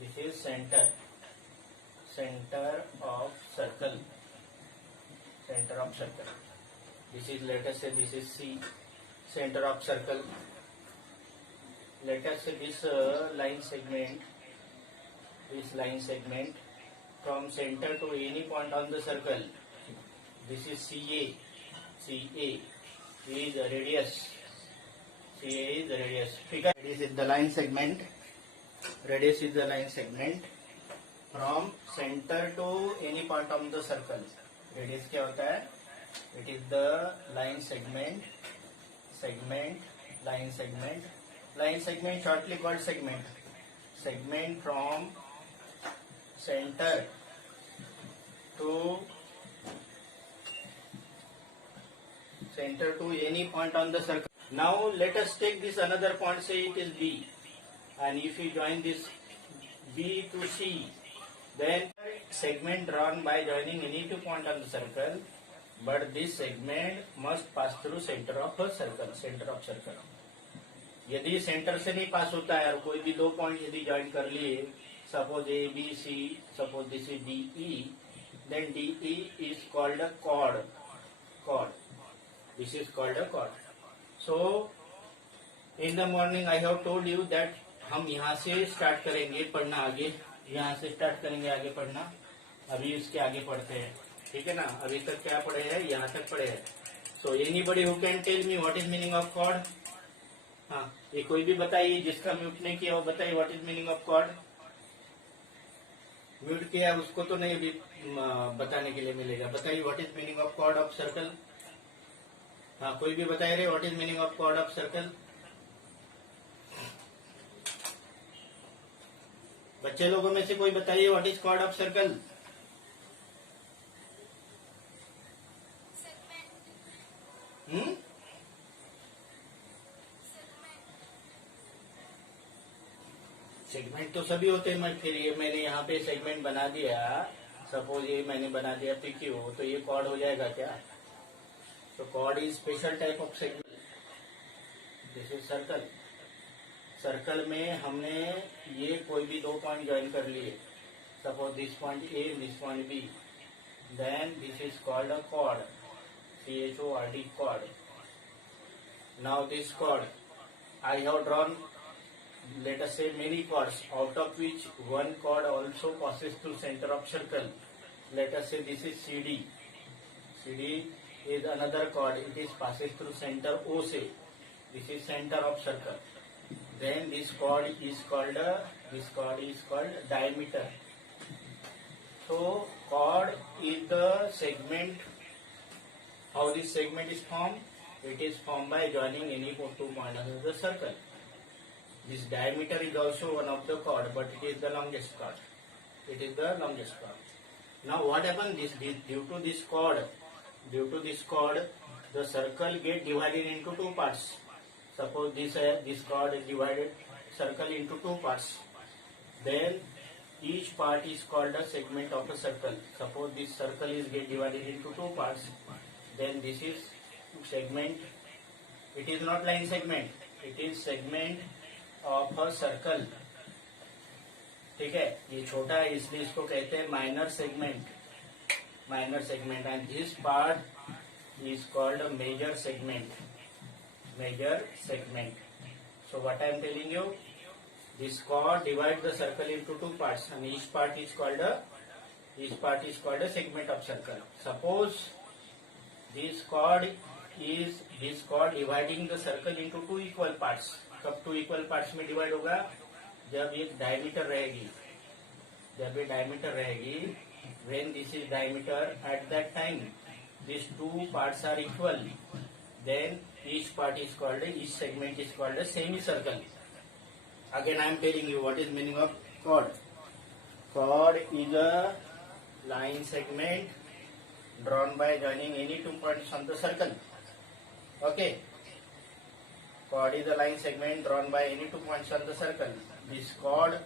This is center of circle, center of circle. This is, let us say, this is C, center of circle. Let us say this line segment from center to any point on the circle. This is CA. CA is the radius. CA is the radius. Figure radius is the line segment. Radius is the line segment from center to any point of the circle. Radius क्या होता है? It is the line segment, line segment shortly called segment. Segment from center to any point on the circle. Now let us take this another point, say it is B, and if you join this B to C, then segment drawn by joining any two point on the circle, but this segment must pass through center of a circle, यदि centre से नहीं पास होता है और कोई भी दो point यदि ज्वाइन कर लिए, suppose A B C, suppose this is D E, then D E is called a chord. This is called a chord. So in the morning I have told you that हम यहाँ से start करेंगे पढ़ना आगे, यहाँ से start करेंगे आगे पढ़ना. अभी इसके आगे पढ़ते हैं, ठीक है ना. अभी तक क्या पढ़े हैं? यहाँ तक पढ़े हैं. So anybody who can tell me what is meaning of chord? हाँ, ये कोई भी बताइए, जिसका म्यूट नहीं किया वो बताइए what is meaning of chord. Mute किया उसको तो नहीं अभी बताने के लिए मिलेगा. बताइए what is meaning of chord of circle. हाँ, कोई भी बताइए रे what is meaning of chord of circle. बच्चे लोगों में से कोई बताइए what is chord of circle. Segment तो सभी होते हैं. फिर ये मैंने यहाँ पे सेगमेंट बना दिया, सपोज ये मैंने बना दिया PQ, तो ये कॉर्ड हो जाएगा क्या? तो chord is special type of segment. This is circle. Circle में हमने ये कोई भी दो पॉइंट ज्वाइन कर लिए, suppose this point A, this point B, then this is called a chord. CHORD, chord. Now this chord, I have drawn, let us say, many chords, out of which one chord also passes through center of circle. Let us say this is CD. CD is another chord. It is passes through center OC. This is center of circle. Then this chord is called diameter. So chord is the segment. How this segment is formed? It is formed by joining any two points of the circle. This diameter is also one of the chord, but it is the longest chord. Now what happens? Due to this chord, the circle get divided into two parts. Suppose this chord is divided circle into two parts. Then each part is called a segment of a circle. Suppose this circle is get divided into two parts. Then this is segment. It is not line segment. It is segment of a circle. ठीक है, ये छोटा है इसलिए इसको कहते हैं minor segment. And this part is called a major segment. So what I am telling you, this chord divides the circle into two parts, and each part is called a segment of circle. Suppose this chord dividing the circle into two equal parts. कब two equal parts में divide होगा? जब ये diameter रहेगी. When this is diameter, at that time these two parts are equal. Then each segment is called a semicircle. Again I am telling you what is meaning of chord. Chord is a line segment drawn by joining any two points on the circle. Okay. Chord is a line segment drawn by any two points on the circle. This chord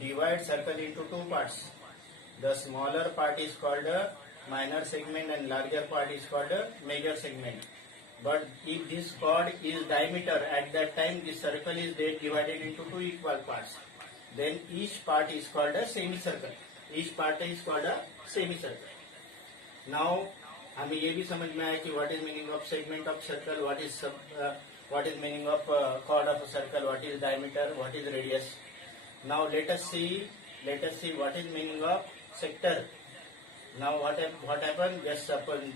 divides circle into two parts. The smaller part is called a minor segment and larger part is called a major segment. But if this chord is diameter, at that time this circle is divided into two equal parts. then each part is called a semicircle. Each part is called a semicircle. Now हमें ये भी समझ में आया कि what is meaning of segment of circle, what is meaning of chord of a circle, what is diameter, what is radius. Now let us see what is meaning of sector. Now what happened, just upon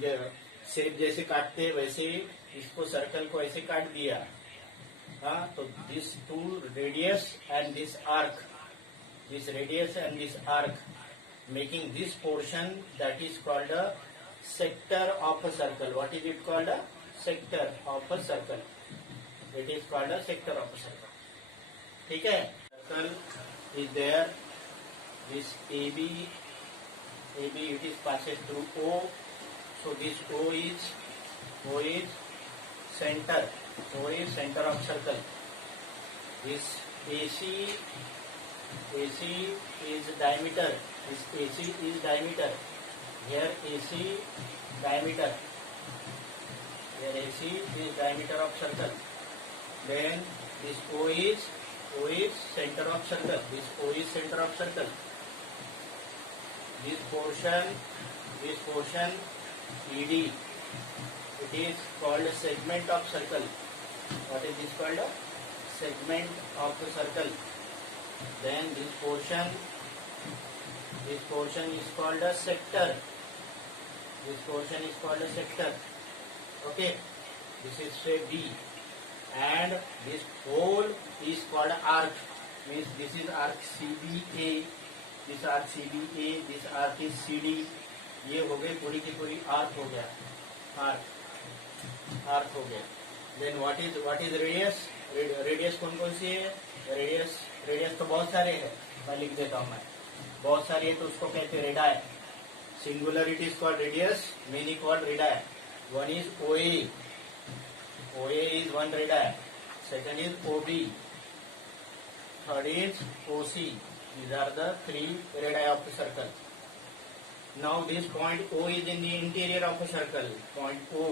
shape जैसे काटते हैं वैसे इसको circle को ऐसे काट दिया. हाँ, तो this two radius and this arc making this portion that is called a sector of a circle. What is it called? A sector of a circle. It is called a sector of a circle. ठीक है. Circle is there. This AB it is passes through O. So this O is center. O is center of circle. This AC is diameter. This AC is diameter. Here AC diameter. Here AC is diameter of circle. Then this O is center of circle. This O is center of circle. This portion ED, it is called segment of circle. What is this called? Segment of the circle. Then this portion is called a sector. This portion is called a sector. Okay, this is say B, and this whole is called arc. Means this is arc CBA. This arc CBA. This arc is CD. ये हो गई पूरी की पूरी arc हो गया. Arc हो गया. Then what is radius. Radius कौन कौन सी है? रेडियस तो बहुत सारे हैं. मैं लिख देता हूँ. मैं बहुत सारी है तो उसको कहते हैं radii. Singular it is called radius, many called radii. One is OA. OA is one radii. Second is OB. Third is OC. These are the three radii of the circle. Now this point O is in the interior of a circle. Point O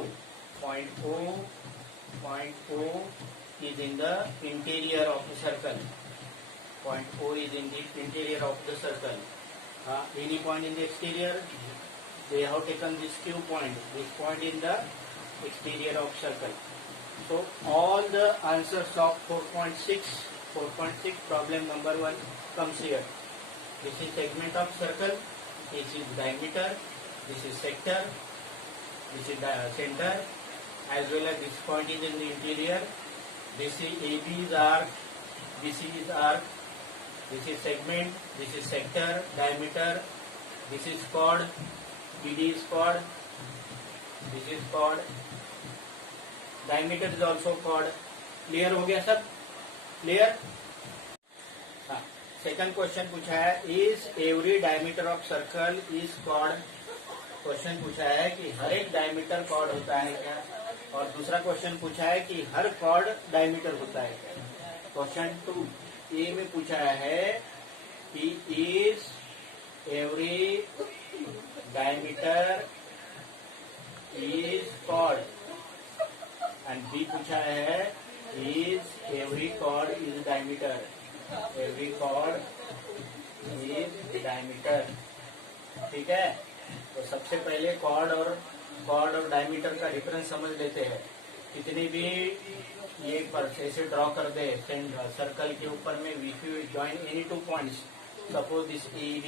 is in the interior of the circle. Point O is in the interior of the circle. Any point in the exterior, they have taken this Q point. This point in the exterior of circle. So all the answers of 4.6 problem number 1 comes here. This is segment of circle. This is diameter. This is sector. This is center. As well as this point is in the interior. This is AB is arc. BC is arc. This is segment. This is sector. Diameter. This is chord. BD is chord. This is chord. Diameter is also chord. Clear हो गया सब? Clear? Second question पूछा है, is every diameter of circle is chord. Question पूछा है कि हर एक diameter cord होता है क्या. और दूसरा क्वेश्चन पूछा है कि हर कॉर्ड डायमीटर होता है क्या. क्वेश्चन 2 में पूछा है कि is every diameter is chord. And B पूछा है is every chord is diameter. Every chord is diameter. ठीक है. तो सबसे पहले कॉर्ड और डायमीटर का डिफरेंस समझ लेते हैं. कितनी भी ये पर ऐसे ड्रॉ कर दे सर्कल के ऊपर में, if you join any 2 points, suppose this AB,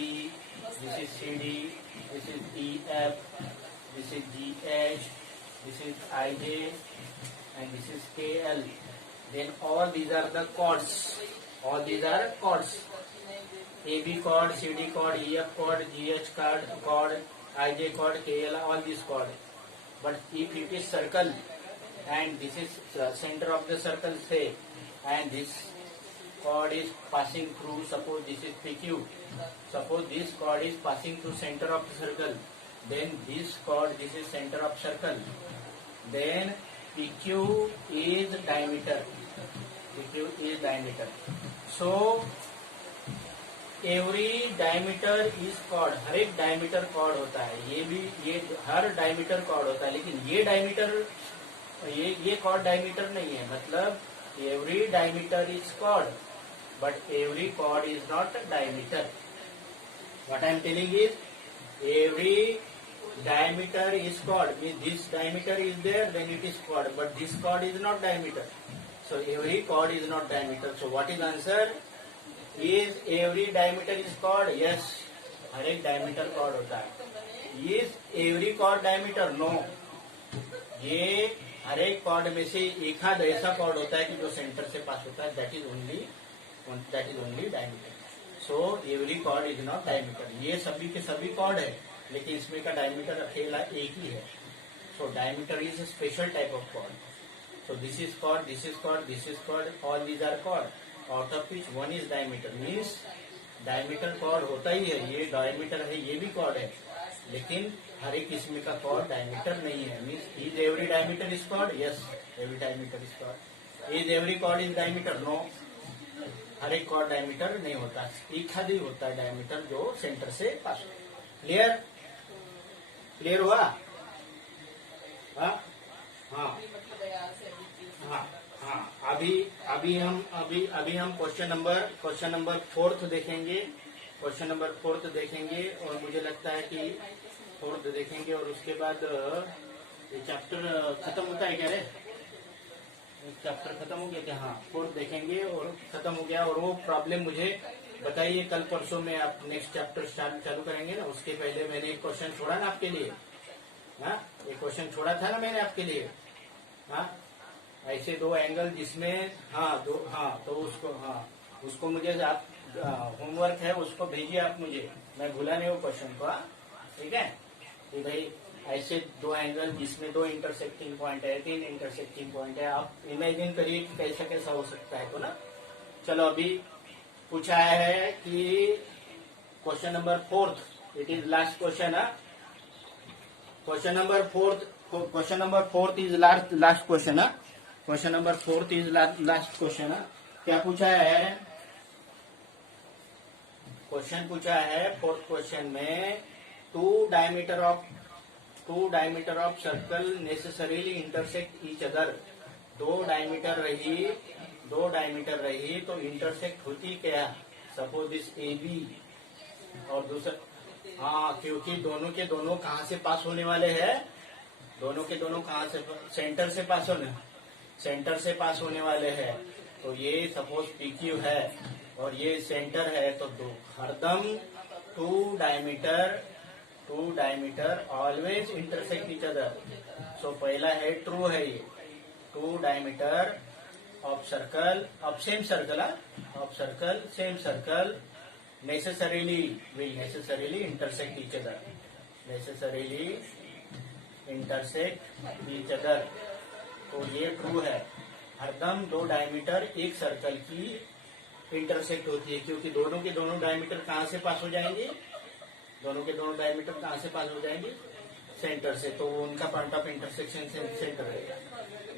this is CD, this is EF, this is GH, this is IJ, and this is KL. Then all these are the chords. All these are chords. AB chord, CD chord, EF chord, GH chord, IJ chord, KL, all these chord. But if it is circle and this is center of the circle, say, and this chord is passing through, suppose this is PQ, suppose this chord is passing through center of the circle, then this chord, this is center of circle, then PQ is diameter. PQ is diameter. So every diameter is chord. हर एक diameter cord होता है. ये हर diameter cord होता है. लेकिन ये diameter, ये कॉर्ड डायमीटर नहीं है. मतलब every diameter is chord but every chord is not diameter. What I am telling is, every diameter is chord. Means this diameter is there, then it is chord, but this chord is not diameter. So every chord is not diameter. So what is answer? Is every diameter is chord? Yes, हर एक diameter chord होता है. Is every chord diameter? No. ये हर एक chord में से एक आध ऐसा chord होता है कि जो सेंटर से पास होता है. That is only diameter. So every chord is not diameter. ये सभी के सभी chord है, लेकिन इसमें का diameter अकेला एक ही है. So diameter is a special type of chord. So this is chord, this is chord, this is chord. All these are chord. Out of which one is diameter. Means diameter chord होता ही है. ये diameter है, ये भी chord है, लेकिन हर एक किस्म का chord diameter नहीं है. Means is every diameter is chord? Yes, every diameter is chord. Is every chord is diameter? No. हर एक chord diameter नहीं होता. एक आध ही होता है diameter जो सेंटर से पास हो. क्लियर हुआ? हाँ हाँ हाँ हाँ. अभी हम क्वेश्चन नंबर 4 देखेंगे. क्वेश्चन नंबर 4 देखेंगे और मुझे लगता है कि 4 देखेंगे और उसके बाद ये चैप्टर खत्म होता है क्या रे? चैप्टर खत्म हो गया क्या? हाँ, 4 देखेंगे और खत्म हो गया. और वो प्रॉब्लम मुझे बताइए कल परसों में आप नेक्स्ट चैप्टर चालू करेंगे ना. उसके पहले मैंने एक क्वेश्चन छोड़ा ना आपके लिए. हाँ, एक क्वेश्चन छोड़ा था ना मैंने आपके लिए. हाँ, ऐसे दो एंगल जिसमें तो उसको मुझे आप होमवर्क है उसको भेजिए आप मुझे. मैं भूला नहीं वो क्वेश्चन को. ठीक है कि भाई ऐसे दो एंगल जिसमें 2 इंटरसेक्टिंग पॉइंट है, 3 इंटरसेक्टिंग पॉइंट है. आप इमेजिन करिए कि कैसा कैसा हो सकता है. तो ना चलो अभी पूछा है कि question number 4, it is last question. Question number 4 is last question. Question number 4 is last question. क्या पूछा है? क्वेश्चन पूछा है 4th क्वेश्चन में, two diameter of circle necessarily intersect each other. दो डायमीटर रही तो इंटरसेक्ट होती क्या? सपोज दिस AB और दूसरा. हाँ, क्योंकि दोनों के दोनों कहाँ से पास होने वाले हैं? दोनों के दोनों कहाँ से? सेंटर से पास होने वाले हैं. तो ये सपोज PQ है और ये सेंटर है, तो हरदम two diameter always intersect each other. So पहला है ट्रू है ये. Two diameter of same circle necessarily intersect each other. तो ये ट्रू है. हरदम 2 डायमीटर एक सर्कल की इंटरसेक्ट होती है, क्योंकि दोनों के दोनों डायमीटर कहाँ से पास हो जाएंगे? सेंटर से. तो उनका पॉइंट ऑफ इंटरसेक्शन सेंटर रहेगा.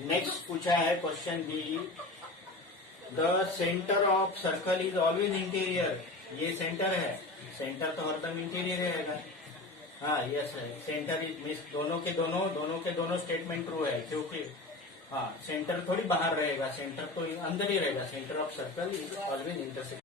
नेक्स्ट पूछा है question B, the centre of circle is always interior. ये सेंटर है, सेंटर तो हरदम इंटीरियर रहेगा. हाँ, यस है. सेंटर इज मीन्स दोनों के दोनों स्टेटमेंट ट्रू है, क्योंकि हाँ सेंटर थोड़ी बाहर रहेगा, सेंटर तो अंदर ही रहेगा. Centre of circle is always intersect.